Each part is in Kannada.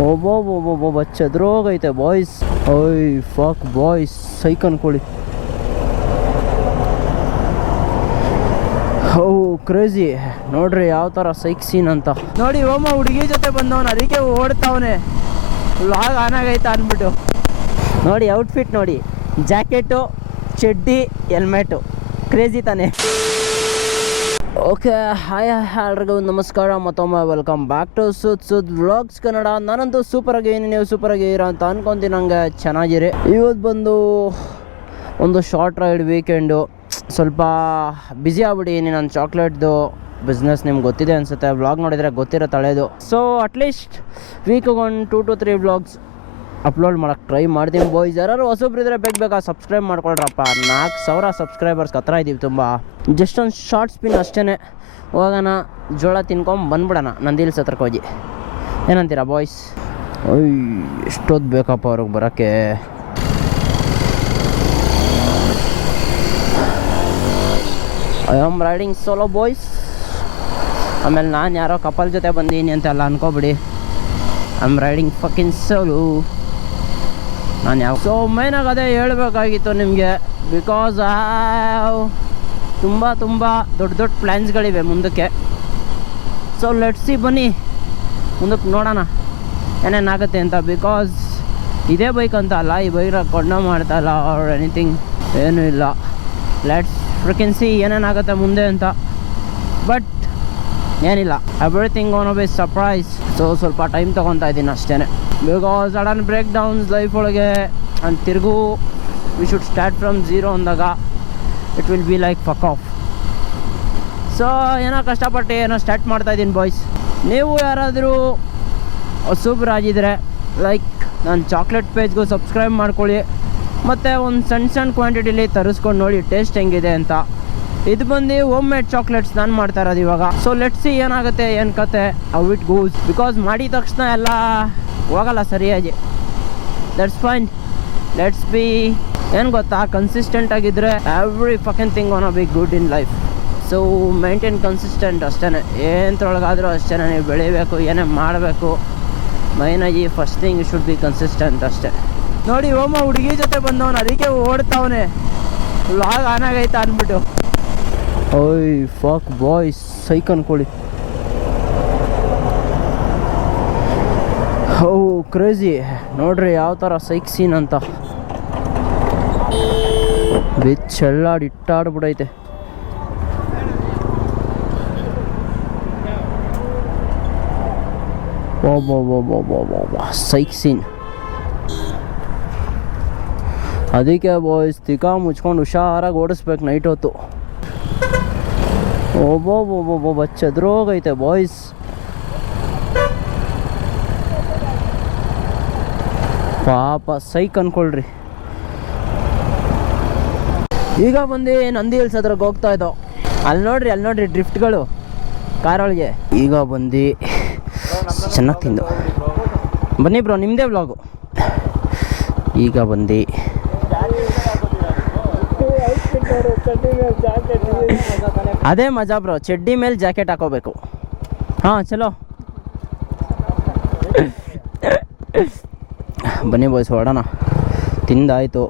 ಒಬ್ಬೊಬ್ಬೊಬ್ಬೊಬ್ಬ ಚದ್ರೋಗೈತೆ ಬಾಯ್ಸ್. ಓಯ್ ಫಾಕ್ ಬಾಯ್ಸ್, ಸೈಕ್ ಅನ್ಕೊಳ್ಳಿ. ಓ ಕ್ರೇಜಿ ನೋಡ್ರಿ ಯಾವ ಥರ ಸೈಕ್ ಸೀನ್ ಅಂತ ನೋಡಿ. ಓಮ ಹುಡುಗಿ ಜೊತೆ ಬಂದವನು, ಅದಕ್ಕೆ ಓಡ್ತಾವನೆ ಲಾಗ್ ಆನ್ ಆಗೈತೆ ಅಂದ್ಬಿಟ್ಟು. ನೋಡಿ ಔಟ್ಫಿಟ್ ನೋಡಿ, ಜಾಕೆಟು, ಚಡ್ಡಿ, ಹೆಲ್ಮೆಟು, ಕ್ರೇಜಿ ತಾನೆ. ಓಕೆ, ಹಾಯ್ ಎಲ್ರಿಗೂ ನಮಸ್ಕಾರ, ಮತ್ತೊಮ್ಮೆ welcome back to Sud vlogs Kannada. ನಾನಂತೂ ಸೂಪರಾಗಿ, ನೀವು ಸೂಪರಾಗಿರೋ ಅಂತ ಅನ್ಕೊತೀನಿ. ನಂಗೆ ಚೆನ್ನಾಗಿರಿ. ಇವತ್ತು ಬಂದು ಒಂದು ಶಾರ್ಟ್ ರೈಡ್ ವೀಕೆಂಡು. ಸ್ವಲ್ಪ ಬ್ಯುಸಿ ಆಗ್ಬಿಟ್ಟಿದ್ದೀನಿ. ನನ್ನ ಚಾಕ್ಲೇಟ್ದು ಬಿಸ್ನೆಸ್ ನಿಮ್ಗೆ ಗೊತ್ತಿದೆ ಅನಿಸುತ್ತೆ, ವ್ಲಾಗ್ ನೋಡಿದರೆ ಗೊತ್ತಿರುತ್ತೆ ಹಳೇದು. ಸೊ ಅಟ್ಲೀಸ್ಟ್ ವೀಕಿಗೆ ಒಂದು 2 to 3 ವ್ಲಾಗ್ಸ್ ಅಪ್ಲೋಡ್ ಮಾಡೋಕ್ಕೆ ಟ್ರೈ ಮಾಡ್ತೀನಿ ಬಾಯ್ಸ್. ಯಾರು ಹೊಸಬ್ರಿದ್ರೆ ಬೇಗ ಸಬ್ಸ್ಕ್ರೈಬ್ ಮಾಡ್ಕೊಳ್ರಪ್ಪ. 4000 ಸಬ್ಸ್ಕ್ರೈಬರ್ಸ್ ಹತ್ರ ಇದ್ದೀವಿ ತುಂಬ. ಜಸ್ಟ್ ಒಂದು ಶಾರ್ಟ್ ಸ್ಪಿನ್ ಅಷ್ಟೇ. ಹೋಗೋಣ, ಜೋಳ ತಿನ್ಕೊಂಡು ಬಂದ್ಬಿಡೋಣ ನಂದಿಲ್ಸ್ ಹತ್ರಕ್ಕೆ ಹೋಗಿ. ಏನಂತೀರಾ ಬಾಯ್ಸ್? ಅಯ್ಯ, ಎಷ್ಟೊತ್ತು ಬೇಕಪ್ಪ ಅವ್ರಿಗೆ ಬರೋಕ್ಕೆ. I am riding solo boys. ಆಮೇಲೆ ನಾನು ಯಾರೋ ಕಪಲ್ ಜೊತೆ ಬಂದೀನಿ ಅಂತೆಲ್ಲ ಅನ್ಕೋಬಿಡಿ. I am riding fucking solo. ನಾನು ಯಾವ ಸೊ ಮೇನಾಗಿ ಅದೇ ಹೇಳಬೇಕಾಗಿತ್ತು ನಿಮಗೆ. ಬಿಕಾಸ್ ತುಂಬ ದೊಡ್ಡ ಪ್ಲ್ಯಾನ್ಸ್ಗಳಿವೆ ಮುಂದಕ್ಕೆ. ಸೊ ಲೆಟ್ಸ್ ಸಿ, ಬನ್ನಿ ಮುಂದಕ್ಕೆ ನೋಡೋಣ ಏನೇನಾಗುತ್ತೆ ಅಂತ. ಬಿಕಾಸ್ ಇದೇ ಬೈಕ್ ಅಂತ ಅಲ್ಲ, ಈ ಬೈಕ್ನ ಕೊಂಡ ಮಾಡ್ತಾ ಇಲ್ಲ ಆರ್ ಎನಿಥಿಂಗ್, ಏನೂ ಇಲ್ಲ. ಲೆಟ್ಸ್ ಫ್ರಿಕಿನ್ ಸಿ ಏನೇನಾಗುತ್ತೆ ಮುಂದೆ ಅಂತ. ಬಟ್ ಏನಿಲ್ಲ, everything gonna be surprise. So ಸ್ವಲ್ಪ ಟೈಮ್ ತೊಗೊತಾ ಇದ್ದೀನಿ ಅಷ್ಟೇ. Because sudden breakdowns life ಒಳಗೆ ಅಂಡ್ ತಿರುಗು we should start from zero ಅಂದಾಗ it will be like fuck off. So ಏನೋ ಕಷ್ಟಪಟ್ಟು ಏನೋ ಸ್ಟಾರ್ಟ್ ಮಾಡ್ತಾಯಿದ್ದೀನಿ ಬಾಯ್ಸ್. ನೀವು ಯಾರಾದರೂ ಹೊಸಬ್ರಾಗಿದ್ದರೆ ಲೈಕ್ ನನ್ನ ಚಾಕ್ಲೇಟ್ ಪೇಜ್ಗೂ ಸಬ್ಸ್ಕ್ರೈಬ್ ಮಾಡ್ಕೊಳ್ಳಿ. ಮತ್ತು ಒಂದು ಸಣ್ಣ ಕ್ವಾಂಟಿಟಿಲಿ ತರಿಸ್ಕೊಂಡು ನೋಡಿ ಟೇಸ್ಟ್ ಹೆಂಗಿದೆ ಅಂತ. ಇದು ಬಂದು ಹೋಮ್ ಮೇಡ್ ಚಾಕ್ಲೇಟ್ಸ್ ನಾನು ಮಾಡ್ತಾ ಇರೋದು ಇವಾಗ. ಸೊ ಲೆಟ್ಸ್ ಸಿ ಏನಾಗುತ್ತೆ, ಏನು ಕತೆ, ಹೌ ಇಟ್ ಗೋಸ್. ಬಿಕಾಸ್ ಮಾಡಿದ ತಕ್ಷಣ ಎಲ್ಲ ಹೋಗಲ್ಲ ಸರಿಯಾಗಿ. That's fine, let's be. ಏನು ಗೊತ್ತಾ, ಕನ್ಸಿಸ್ಟೆಂಟ್ ಆಗಿದ್ದರೆ every fucking thing gonna be good in life. So maintain consistent ಅಷ್ಟೇ. ಏನತ್ರೊಳಗಾದರೂ ಅಷ್ಟೇ, ನೀವು ಬೆಳಿಬೇಕು, ಏನೇ ಮಾಡಬೇಕು, ಮೈನಾಗಿ first thing you should be consistent ಅಷ್ಟೇ. ನೋಡಿ ಓಮ ಹುಡುಗಿ ಜೊತೆ ಬಂದವನು, ಅದಕ್ಕೆ ಓಡ್ತಾವನೆ ಲಾಗ್ ಆನ್ ಆಗೈತೆ ಅಂದ್ಬಿಟ್ಟು. ಓಯ್ ಫಾಕ್ ಬಾಯ್ಸ್, ಸೈಕ್ ಅನ್ಕೊಳ್ಳಿ. ಓ ಕ್ರೇಜಿ ನೋಡ್ರಿ ಯಾವ ಥರ ಸೈಕ್ ಸೀನ್ ಅಂತ. ಬೆಚ್ಚೆಲ್ಲಾಡಿ ಇಟ್ಟಾಡ್ಬಿಡೈತೆ. ಸೈಕ್ ಸೀನ್. ಅದಕ್ಕೆ ಬಾಯ್ಸ್ ತಿಕ್ಕ ಮುಚ್ಕೊಂಡು ಹುಷಾರಾಗಿ ಓಡಿಸ್ಬೇಕು ನೈಟ್ ಹೊತ್ತು. ಒಬ್ಬೊಬ್ಬೊಬ್ಬೊಬ್ಬ ಚದ್ರೋಗೈತೆ ಬಾಯ್ಸ್. ಪಾಪ ಸೈಕ್ ಅನ್ಕೊಳ್ರಿ. ಈಗ ಬಂದು ನಂದಿ ಹಿಲ್ಸ್ ಹತ್ರಕ್ಕೆ ಹೋಗ್ತಾ ಇದ್ದೋ. ಅಲ್ಲಿ ನೋಡ್ರಿ ಡ್ರಿಫ್ಟ್ಗಳು ಕಾರೊಳಗೆ. ಈಗ ಬಂದು ಚೆನ್ನಾಗಿ ತಿಂದು ಬನ್ನಿ ಬ್ರೋ, ನಿಮ್ಮದೇ ವ್ಲಾಗು. ಈಗ ಬಂದು ಅದೇ ಮಜಾ ಬ್ರೋ, ಚಡ್ಡಿ ಮೇಲೆ ಜಾಕೆಟ್ ಹಾಕೋಬೇಕು. ಹಾಂ ಚಲೋ ಬನ್ನಿ ಬಾಯ್ಸ್, ಹೊಡೋಣ. ತಿಂದಾಯಿತು.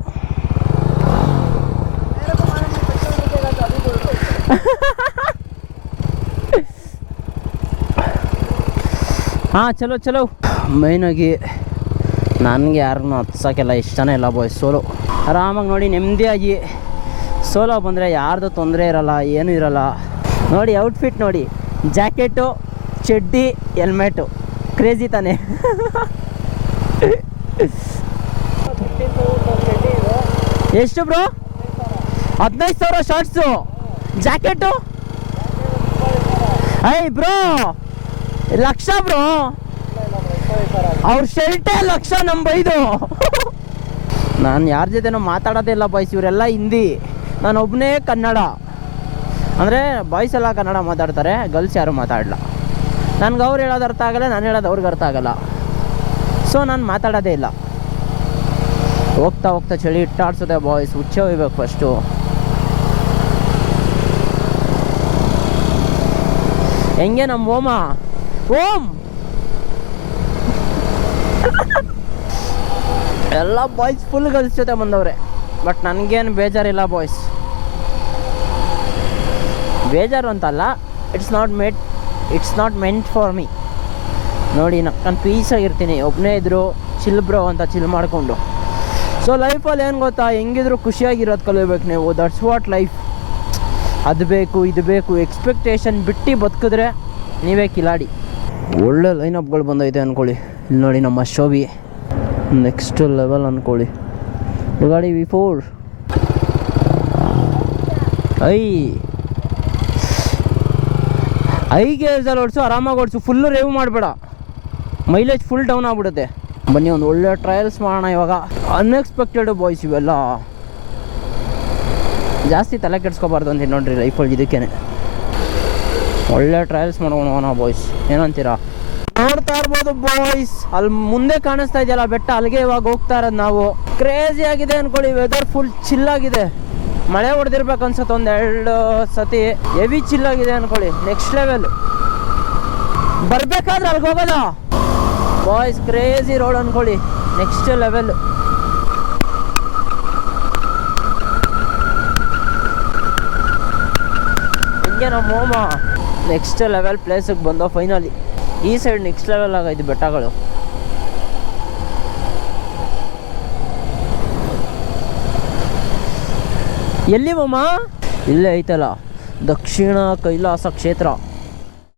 ಹಾಂ ಚಲೋ. ಮೈನಾಗಿ ನನಗೆ ಯಾರನ್ನೂ ಹತ್ಸೋಕ್ಕೆಲ್ಲ ಇಷ್ಟನೇ ಇಲ್ಲ ಬಾಯ್ಸ್. ಸೋಲೋ ಆರಾಮಾಗಿ ನೋಡಿ ನೆಮ್ಮದಿಯಾಗಿ ಸೋಲೋ ಬಂದರೆ ಯಾರ್ದು ತೊಂದರೆ ಇರಲ್ಲ, ಏನೂ ಇರಲ್ಲ. ನೋಡಿ ಔಟ್ಫಿಟ್ ನೋಡಿ, ಜಾಕೆಟು, ಚಡ್ಡಿ, ಹೆಲ್ಮೆಟು, ಕ್ರೇಜಿ ತಾನೆ. ಎಷ್ಟು bro? 15,000 shorts, jacket. I bro, lakh bro. ಅವ್ರ ಶರ್ಟೇ ಲಕ್ಷ, ನಮ್ಮ ಬೈದು. ನಾನು ಯಾರ ಜೊತೆನೋ ಮಾತಾಡೋದೇ ಇಲ್ಲ ಬಾಯ್ಸ್, ಇವರೆಲ್ಲ ಹಿಂದಿ, ನಾನು ಒಬ್ಬನೇ ಕನ್ನಡ. ಅಂದರೆ ಬಾಯ್ಸ್ ಎಲ್ಲ ಕನ್ನಡ ಮಾತಾಡ್ತಾರೆ, ಗರ್ಲ್ಸ್ ಯಾರು ಮಾತಾಡಲ್ಲ. ನನಗೆ ಅವ್ರು ಹೇಳೋದು ಅರ್ಥ ಆಗಲ್ಲ, ನಾನು ಹೇಳೋದು ಅವ್ರಿಗೆ ಅರ್ಥ ಆಗಲ್ಲ. ಸೊ ನಾನು ಮಾತಾಡೋದೇ ಇಲ್ಲ. ಹೋಗ್ತಾ ಚಳಿ ಇಟ್ಟಾಡ್ಸೋದೆ ಬಾಯ್ಸ್. ಹುಚ್ಚೆ ಹೋಗ್ಬೇಕು ಫಸ್ಟು. ಹೆಂಗೆ ನಮ್ಮ ಓಮ್ ಎಲ್ಲ ಬಾಯ್ಸ್ ಫುಲ್ ಗರ್ಲ್ಸ್ ಜೊತೆ ಬಂದವ್ರೆ. ಬಟ್ ನನಗೇನು ಬೇಜಾರಿಲ್ಲ ಬಾಯ್ಸ್, ಬೇಜಾರು ಅಂತಲ್ಲ, it's not meant for me. ನೋಡಿ ನಾನು ಪೀಸಾಗಿರ್ತೀನಿ, ಒಬ್ಬನೇ ಇದ್ದರು ಚಿಲ್ ಬ್ರೋ ಅಂತ ಚಿಲ್ ಮಾಡಿಕೊಂಡು. ಸೊ ಲೈಫಲ್ಲಿ ಏನು ಗೊತ್ತಾ, ಹೆಂಗಿದ್ರು ಖುಷಿಯಾಗಿರೋದು ಕಲಿಬೇಕು ನೀವು. That's what life. ಅದು ಬೇಕು ಇದು ಬೇಕು ಎಕ್ಸ್ಪೆಕ್ಟೇಷನ್ ಬಿಟ್ಟು ಬದುಕಿದ್ರೆ ನೀವೇ ಕಿಲಾಡಿ. ಒಳ್ಳೆ ಲೈನಪ್ಗಳು ಬಂದೈತೆ ಅಂದ್ಕೊಳ್ಳಿ. ಇಲ್ಲಿ ನೋಡಿ ನಮ್ಮ ಶೋಭಿ ನೆಕ್ಸ್ಟ್ ಲೆವೆಲ್ ಅಂದ್ಕೊಳ್ಳಿ. ಗಾಡಿ V4 ಐ ಗೇರ್ಸಲ್ಲಿ ಓಡಿಸು, ಆರಾಮಾಗಿ ಓಡಿಸು, ಫುಲ್ಲು ರೇವ್ ಮಾಡಬೇಡ, ಮೈಲೇಜ್ ಫುಲ್ ಡೌನ್ ಆಗಿಬಿಡುತ್ತೆ. ಬನ್ನಿ ಒಂದು ಒಳ್ಳೆ ಟ್ರಯಲ್ಸ್ ಮಾಡೋಣ ಇವಾಗ. ಅನ್ಎಕ್ಸ್ಪೆಕ್ಟೆಡ್ ಬಾಯ್ಸ್ ಇವೆಲ್ಲ, ಜಾಸ್ತಿ ತಲೆ ಕೆಡ್ಸ್ಕೊಬಾರ್ದು ಅಂತೀನಿ ನೋಡ್ರಿ ಲೈಫಲ್ಲಿ. ಇದಕ್ಕೇ ಒಳ್ಳೆ ಟ್ರಯಲ್ಸ್ ಮಾಡೋಣ ಬಾಯ್ಸ್, ಏನಂತೀರಾ? ನೋಡ್ತಾ ಇರ್ಬೋದು ಬಾಯ್ಸ್, ಅಲ್ಲಿ ಮುಂದೆ ಕಾಣಿಸ್ತಾ ಇದೆಯಲ್ಲ ಬೆಟ್ಟ, ಅಲ್ಲಿಗೆ ಇವಾಗ ಹೋಗ್ತಾ ಇರೋದು ನಾವು. ಕ್ರೇಜಿ ಆಗಿದೆ ಅಂದ್ಕೊಳ್ಳಿ, ವೆದರ್ ಫುಲ್ ಚಿಲ್ಲಾಗಿದೆ. ಮಳೆ ಹೊಡೆದಿರ್ಬೇಕು ಅನ್ಸುತ್ತೆ ಒಂದೆರಡು ಸತಿ, ಹೆವಿ ಚಿಲ್ಲಾಗಿದೆ ಅಂದ್ಕೊಳ್ಳಿ. Next level. ಬರ್ಬೇಕಾದ್ರೆ ಅಲ್ಲಿಗೆ ಹೋಗೋದ ಬಾಯ್ಸ್, ಕ್ರೇಜಿ ರೋಡ್ ಅಂದ್ಕೊಳ್ಳಿ, ನೆಕ್ಸ್ಟ್ ಲೆವೆಲ್. ಹಿಂಗೆ ನಮ್ಮ ಹೋಮ ನೆಕ್ಸ್ಟ್ ಲೆವೆಲ್ ಪ್ಲೇಸಿಗೆ ಬಂದೋ ಫೈನಲಿ. ಈ ಸೈಡ್ ನೆಕ್ಸ್ಟ್ ಲೆವೆಲ್ ಆಗೈತೆ ಬೆಟ್ಟಗಳು. ಎಲ್ಲಿ ಮಾಮ? ಇಲ್ಲೇ ಐತಲ್ಲ ದಕ್ಷಿಣ ಕೈಲಾಸ ಕ್ಷೇತ್ರ.